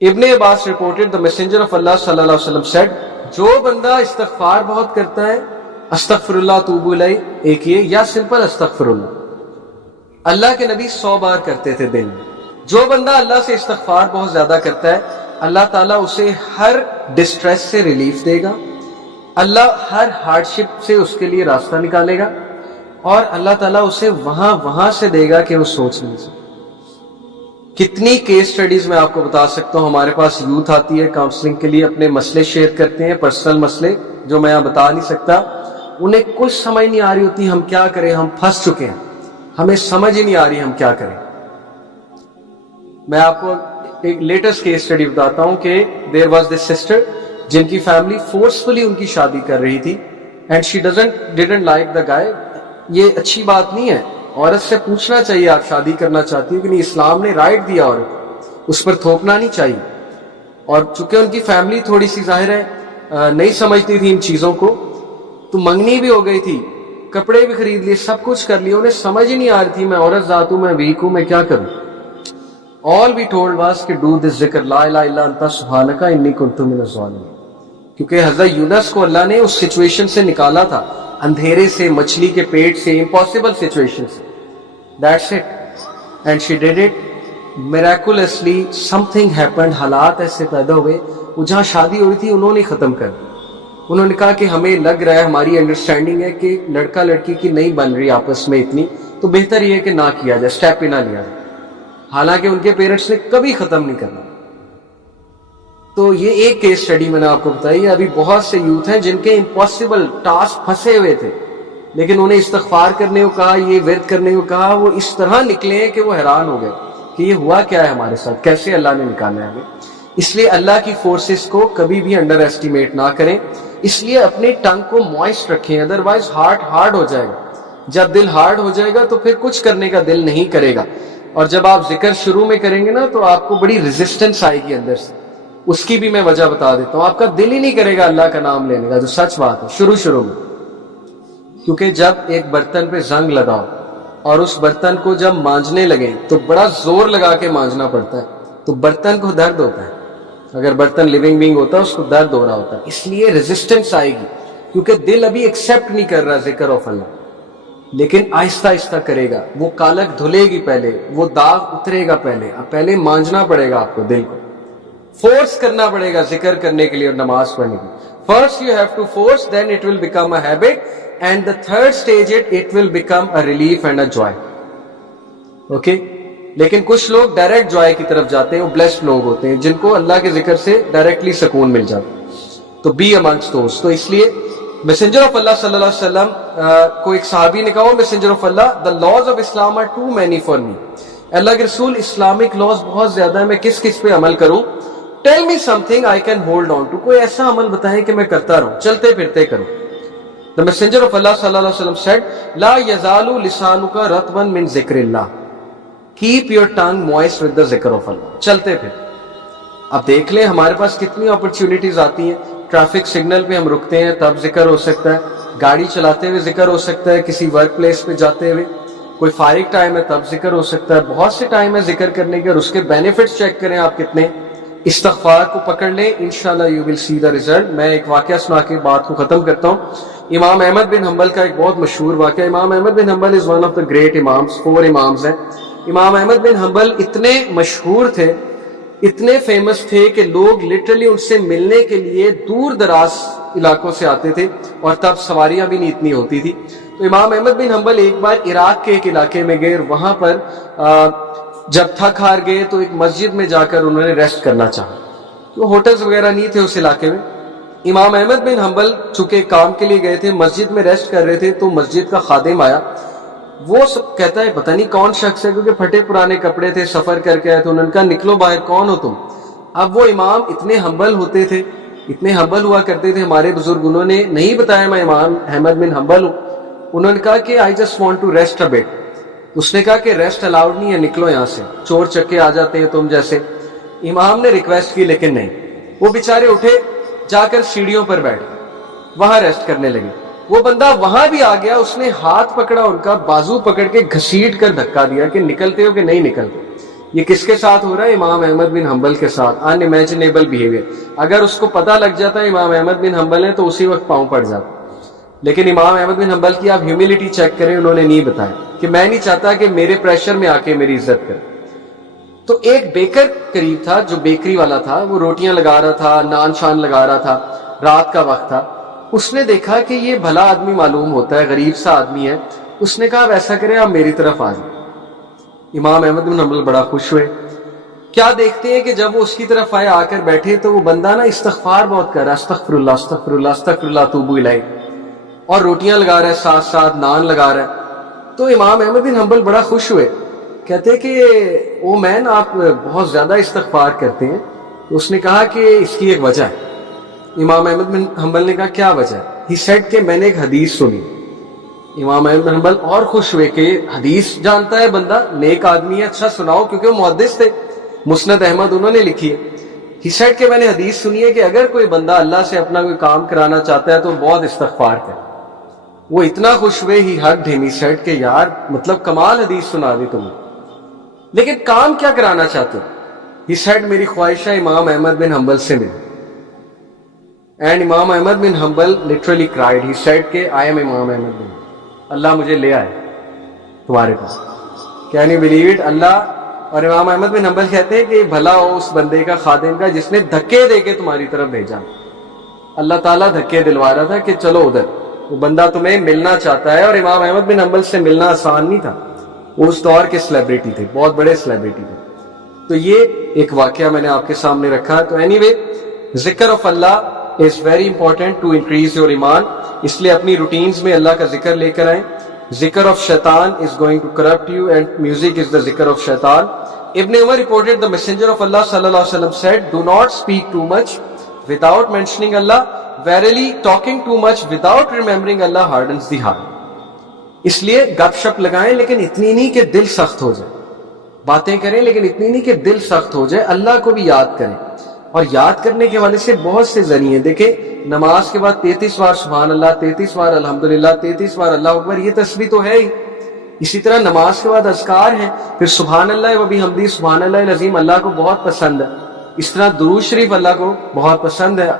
ابن عباس reported the messenger of Allah sallallahu alaihi wasallam said, جو بندہ استغفار بہت کرتا ہے استغفراللہ توبو الیہ ایک یہ یا سمپل استغفراللہ، اللہ کے نبی 100 بار کرتے تھے دن میں. جو بندہ اللہ سے استغفار بہت زیادہ کرتا ہے اللہ تعالیٰ اسے ہر ڈسٹریس سے ریلیف دے گا، اللہ ہر ہارڈ شپ سے اس کے لیے راستہ نکالے گا، اور اللہ تعالیٰ اسے وہاں سے دے گا کہ وہ سوچ نہیں سکتا. کتنی کیس سٹڈیز میں آپ کو بتا سکتا ہوں. ہمارے پاس یوتھ آتی ہے کاؤنسلنگ کے لیے، اپنے مسئلے شیئر کرتے ہیں، پرسنل مسئلے جو میں یہاں بتا نہیں سکتا. انہیں کچھ سمجھ نہیں آ رہی ہوتی ہم کیا کریں، ہم پھنس چکے ہیں، ہمیں سمجھ ہی نہیں آ رہی ہم کیا کریں. میں آپ کو ایک لیٹسٹ کیس سٹڈی بتاتا ہوں کہ دیر واز دس سسٹر جن کی فیملی فورسفلی ان کی شادی کر رہی تھی and she didn't like the guy. یہ اچھی بات نہیں ہے، عورت سے پوچھنا چاہیے آپ شادی کرنا چاہتی ہو کہ نہیں، اسلام نے رائٹ دیا عورت اس پر تھوپنا نہیں چاہیے. اور چونکہ ان کی فیملی تھوڑی سی ظاہر ہے نہیں سمجھتی تھی ان چیزوں کو، تو منگنی بھی ہو گئی تھی، کپڑے بھی خرید لیے، سب کچھ کر لیا، انہیں سمجھ ہی نہیں آ رہی تھی میں عورت ذات ہوں، میں ویک ہوں، میں کیا کروں. all we told was کہ do this ذکر لا الہ الا انت سبحانک انی کنت من الظالمین. کیونکہ حضرت یونس کو اللہ نے اس سچویشن سے نکالا تھا، اندھیرے سے، مچھلی کے پیٹ سے، امپاسبل سچویشن سے. That's it. And she did it. Miraculously something happened. حالات ایسے پیدا ہوئے، وہ جہاں شادی ہو رہی تھی انہوں نے ختم کر دی. انہوں نے کہا کہ ہمیں لگ رہا ہے، ہماری انڈرسٹینڈنگ ہے کہ لڑکا لڑکی کی نہیں بن رہی آپس میں اتنی، تو بہتر یہ ہے کہ نہ کیا جائے، اسٹیپ ہی نہ لیا جائے. حالانکہ ان کے پیرنٹس نے کبھی ختم نہیں کرنا. تو یہ ایک کیس سٹڈی میں نے آپ کو بتائی. ابھی بہت سے یوتھ ہیں جن کے امپاسبل ٹاسک پھنسے ہوئے تھے، لیکن انہیں استغفار کرنے کو کہا، یہ ورد کرنے کو کہا، وہ اس طرح نکلے کہ وہ حیران ہو گئے کہ یہ ہوا کیا ہے ہمارے ساتھ، کیسے اللہ نے نکالا ہے ہمیں. اس لیے اللہ کی فورسز کو کبھی بھی انڈر ایسٹیمیٹ نہ کریں. اس لیے اپنی ٹنگ کو موئسٹ رکھیں، ادروائز ہارڈ ہو جائے گا. جب دل ہارڈ ہو جائے گا تو پھر کچھ کرنے کا دل نہیں کرے گا. اور جب آپ ذکر شروع میں کریں گے نا تو آپ کو بڑی ریزسٹنس آئے گی اندر سے. اس کی بھی میں وجہ بتا دیتا ہوں. آپ کا دل ہی نہیں کرے گا اللہ کا نام لینے کا، جو سچ بات ہے شروع میں. کیونکہ جب ایک برتن پہ زنگ لگاؤ اور اس برتن کو جب مانجنے لگیں تو بڑا زور لگا کے مانجنا پڑتا ہے، تو برتن کو درد ہوتا ہے. اگر برتن لیونگ بینگ ہوتا ہے اس کو درد ہو رہا ہوتا ہے. اس لیے ریزسٹنس آئے گی کیونکہ دل ابھی ایکسیپٹ نہیں کر رہا ذکر آف اللہ. لیکن آہستہ آہستہ کرے گا. وہ کالک دھلے گی پہلے، وہ داغ اترے گا پہلے مانجنا پڑے گا آپ کو، دل کو فورس کرنا پڑے گا ذکر کرنے کے لیے اور نماز پڑھنے کے لیے. First you have to force, then it will become a habit. And the third stage it will become a relief and a joy. Okay? لیکن کچھ لوگ ڈائریکٹ جوائے کی طرف جاتے ہیں، وہ بلیسڈ لوگ ہوتے ہیں جن کو اللہ کے ذکر سے ڈائریکٹلی سکون مل جاتا ہے. تو be amongst those. تو اس لیے میسنجر آف اللہ صلی اللہ علیہ وسلم کو ایک صحابی نے کہا، messenger of Allah the laws of Islam are too many for me. اللہ کے رسول اسلامک لاز بہت زیادہ ہیں، میں کس پہ عمل کروں؟ Tell me something I can hold on to. کوئی ایسا عمل بتائیں کہ میں کرتا رہوں، چلتے پھرتے کروں. The messenger of Allah sallallahu alaihi wasallam said, لا يزال لسانك رطبا من ذکر اللہ. Keep your tongue moist with the ذکر of Allah. چلتے پھر. اب دیکھ لیں ہمارے پاس کتنی اپرچونٹیز آتی ہیں. ٹریفک سگنل پہ ہم رکتے ہیں تب ذکر ہو سکتا ہے، گاڑی چلاتے ہوئے ذکر ہو سکتا ہے، کسی ورک پلیس پہ جاتے ہوئے، کوئی فارغ ٹائم ہے تب ذکر ہو سکتا ہے. بہت سے ٹائم ہے ذکر کرنے کے، اور اس کے بینیفٹس چیک کریں آپ کتنے. استغفار کو پکڑ لیں، انشاءاللہ you will see the result. میں ایک واقعہ سنا کے بات کو ختم کرتا ہوں. امام احمد بن حنبل کا ایک بہت مشہور واقعہ. Imam Ahmad bin Hanbal is one of the great imams. 4 imams ہیں. امام احمد بن حنبل اتنے مشہور تھے، اتنے فیمس تھے کہ لوگ لٹرلی ان سے ملنے کے لیے دور دراز علاقوں سے آتے تھے، اور تب سواریاں بھی نہیں اتنی ہوتی تھی. تو امام احمد بن حنبل ایک بار عراق کے ایک علاقے میں گئے، اور وہاں پر جب تھک ہار گئے تو ایک مسجد میں جا کر انہوں نے ریسٹ کرنا چاہا. تو ہوٹلز وغیرہ نہیں تھے اس علاقے میں. امام احمد بن حنبل چونکہ کام کے لیے گئے تھے، مسجد میں ریسٹ کر رہے تھے، تو مسجد کا خادم آیا. وہ سب کہتا ہے پتہ نہیں کون شخص ہے، کیونکہ پھٹے پرانے کپڑے تھے، سفر کر کے آئے تھے. انہوں نے کہا نکلو باہر، کون ہو تم؟ اب وہ امام اتنے ہمبل ہوتے تھے، اتنے ہمبل ہوا کرتے تھے ہمارے بزرگ. انہوں نے نہیں بتایا میں امام احمد بن حنبل ہوں. انہوں نے کہا کہ I just want to rest a bit. اس نے کہا کہ ریسٹ الاؤڈ نہیں ہے، نکلو یہاں سے، چور چکے آ جاتے ہیں تم جیسے. امام نے ریکویسٹ کی لیکن نہیں. وہ بیچارے اٹھے، جا کر سیڑھیوں پر بیٹھ وہاں ریسٹ کرنے لگے. وہ بندہ وہاں بھی آ گیا، اس نے ہاتھ پکڑا، ان کا بازو پکڑ کے گھسیٹ کر دھکا دیا کہ نکلتے ہو کہ نہیں نکلتے. یہ کس کے ساتھ ہو رہا ہے؟ امام احمد بن حنبل کے ساتھ. ان امیجنیبل بیہیویئر. اگر اس کو پتہ لگ جاتا ہے امام احمد بن حنبل ہے تو اسی وقت پاؤں پڑ جاتا. لیکن امام احمد بن حنبل کی آپ ہیوملٹی چیک کریں, انہوں نے نہیں بتایا کہ میں نہیں چاہتا کہ میرے پریشر میں آ کے میری عزت کرے. تو ایک بیکر قریب تھا جو بیکری والا تھا, وہ روٹیاں لگا رہا تھا, نان شان لگا رہا تھا, رات کا وقت تھا. اس نے دیکھا کہ یہ بھلا آدمی معلوم ہوتا ہے, غریب سا آدمی ہے. اس نے کہا اب ایسا کرے آپ میری طرف آ جائیں. امام احمد بن حنبل بڑا خوش ہوئے. کیا دیکھتے ہیں کہ جب وہ اس کی طرف آئے, آ کر بیٹھے, تو وہ بندہ نا استغفار بہت کر رہا ہے, استغفر اللہ استغفر اللہ استغفر اللہ توبو الیہ, اور روٹیاں لگا رہا ہے, ساتھ ساتھ نان لگا رہا ہے. تو امام احمد بن حنبل بڑا خوش ہوئے, کہتے کہ او مین آپ بہت زیادہ استغفار کرتے ہیں. تو اس نے کہا کہ اس کی ایک وجہ ہے. امام احمد بن حنبل نے کہا کیا وجہ ہے؟ ہی سیڈ کہ میں نے ایک حدیث سنی. امام احمد بن حنبل اور خوش ہوئے کہ حدیث جانتا ہے بندہ, نیک آدمی ہے, اچھا سناؤ, کیونکہ وہ محدث تھے, مسند احمد انہوں نے لکھی ہے. ہی سیڈ کہ میں نے حدیث سنی ہے کہ اگر کوئی بندہ اللہ سے اپنا کوئی کام کرانا چاہتا ہے تو بہت استغفار کرے. وہ اتنا خوش ہوئے, ہی ہگڈ ہم, ہی سیڈ کہ یار مطلب کمال حدیث سنا دی تمہیں, لیکن کام کیا کرانا چاہتے ہو؟ ہی سیڈ میری خواہش ہے امام احمد بن حنبل سے مل. اینڈ امام احمد بن حنبل لٹرلی کرائیڈ. ہی سیڈ کہ آئی ایم امام احمد بن حنبل, اللہ مجھے لے آئے تمہارے پاس. Can you believe it? Allah اور امام احمد بن حنبل کہتے ہیں کہ بھلا ہو اس بندے کا, خادم کا, جس نے دھکے دے کے تمہاری طرف بھیجا. اللہ تعالیٰ دھکے دلوا رہا تھا کہ چلو ادھر, وہ بندہ تمہیں ملنا چاہتا ہے. اور امام احمد بن حنبل سے ملنا آسان نہیں تھا, وہ اس دور کے سیلیبریٹی تھے, بہت بڑے سیلیبریٹی تھے. تو یہ ایک واقعہ میں نے آپ کے سامنے رکھا. تو اینی وے, ذکر of Allah is very important to increase your ایمان. اس لیے اپنی روٹینز میں اللہ کا ذکر لے کر آئیں. ذکر آف شیطان is going to corrupt you, and music is the ذکر of شیطان. Ibn Umar reported the messenger of Allah sallallahu alaihi wasallam said, do not speak too much without mentioning Allah. Verily talking too much without remembering Allah hardens the heart. اس لیے گپ شپ لگائیں لیکن اتنی نہیں کہ دل سخت ہو جائے, باتیں کریں لیکن اتنی نہیں کہ دل سخت ہو جائے. اللہ کو بھی یاد کریں, اور یاد کرنے کے حوالے سے بہت سے ذریعے دیکھیں. نماز کے بعد 33 بار سبحان اللہ, 33 بار الحمدللہ, 33 بار اللہ اکبر, یہ تسبیح تو ہے ہی. اسی طرح نماز کے بعد اذکار ہیں, پھر سبحان اللہ و بحمدہ, سبحان اللہ العظیم اللہ کو بہت پسند ہے. اس طرح درود شریف اللہ کو بہت پسند ہے.